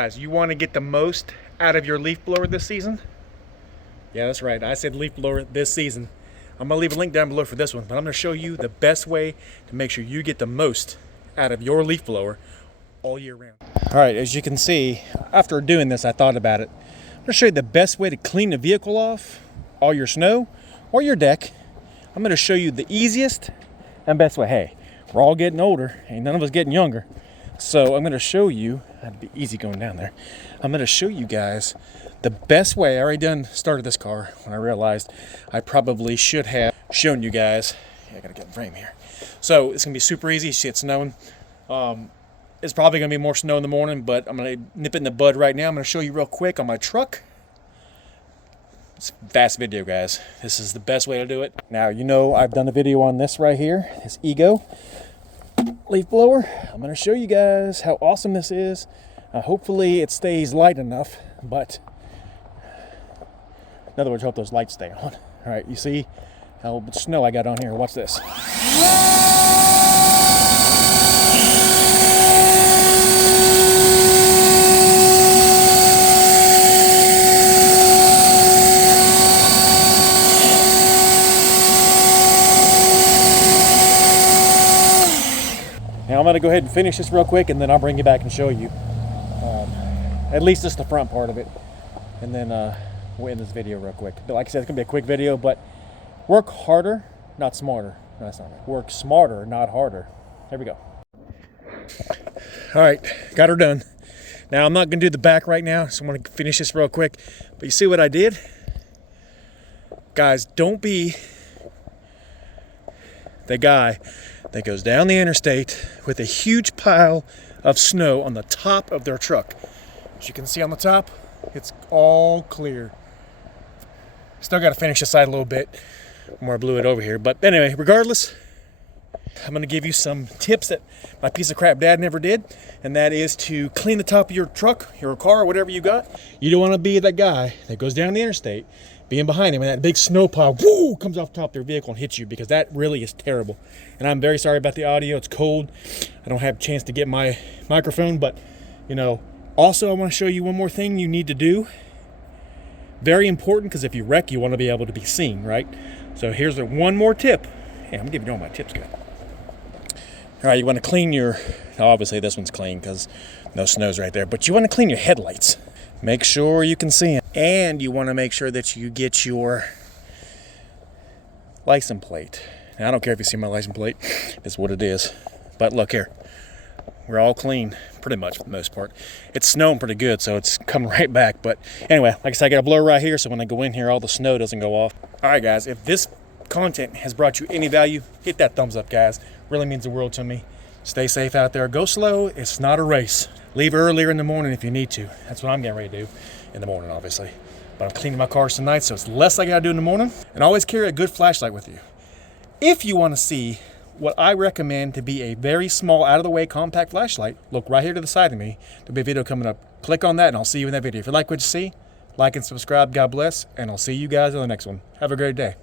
Guys, you want to get the most out of your leaf blower this season? Yeah, that's right. I said leaf blower this season. I'm going to leave a link down below for this one, but I'm going to show you the best way to make sure you get the most out of your leaf blower all year round. All right, as you can see, after doing this, I thought about it. I'm going to show you the best way to clean the vehicle off, all your snow, or your deck. I'm going to show you the easiest and best way. Hey, we're all getting older, ain't none of us getting younger. So I'm going to show you, that'd be easy going down there. I'm going to show you guys the best way. I already started this car when I realized I probably should have shown you guys. Yeah, I got to get in frame here. So it's going to be super easy. You see it's snowing. It's probably going to be more snow in the morning, but I'm going to nip it in the bud right now. I'm going to show you real quick on my truck. It's a fast video, guys. This is the best way to do it. Now, you know I've done a video on this right here, this Ego leaf blower. I'm going to show you guys how awesome this is. Hopefully it stays light enough, but in other words, hope those lights stay on. All right, you see how much snow I got on here. Watch this. Now I'm going to go ahead and finish this real quick, and then I'll bring you back and show you at least just the front part of it, and then we'll end this video real quick. But like I said, it's going to be a quick video, but work harder, not smarter. No, that's not right. Work smarter, not harder. There we go. All right, got her done. Now I'm not going to do the back right now, so I'm going to finish this real quick. But you see what I did? Guys, don't be the guy that goes down the interstate with a huge pile of snow on the top of their truck. As you can see on the top, it's all clear. Still got to finish the side a little bit more. I blew it over here. But anyway, regardless, I'm going to give you some tips that my piece of crap dad never did, and that is to clean the top of your truck, your car, whatever you got. You don't want to be that guy that goes down the interstate, being behind him, and that big snow pile, whoo, comes off the top of their vehicle and hits you, because that really is terrible. And I'm very sorry about the audio. It's cold. I don't have a chance to get my microphone, but, you know, also I want to show you one more thing you need to do. Very important, because if you wreck, you want to be able to be seen, right? So here's one more tip. Hey, I'm giving you all my tips, guys. All right, you want to clean your, obviously this one's clean because no snow's right there, but you want to clean your headlights. Make sure you can see them. And you want to make sure that you get your license plate. Now, I don't care if you see my license plate. It's what it is. But look here. We're all clean, pretty much for the most part. It's snowing pretty good, so it's coming right back. But anyway, like I said, I got a blower right here, so when I go in here, all the snow doesn't go off. All right, guys, if this content has brought you any value, hit that thumbs up, guys. Really means the world to me. Stay safe out there. Go slow. It's not a race. Leave earlier in the morning if you need to. That's what I'm getting ready to do in the morning, obviously. But I'm cleaning my cars tonight, so it's less I gotta do in the morning. And always carry a good flashlight with you. If you want to see what I recommend to be a very small, out-of-the-way, compact flashlight, look right here to the side of me. There'll be a video coming up. Click on that, and I'll see you in that video. If you like what you see, like and subscribe. God bless, and I'll see you guys in the next one. Have a great day.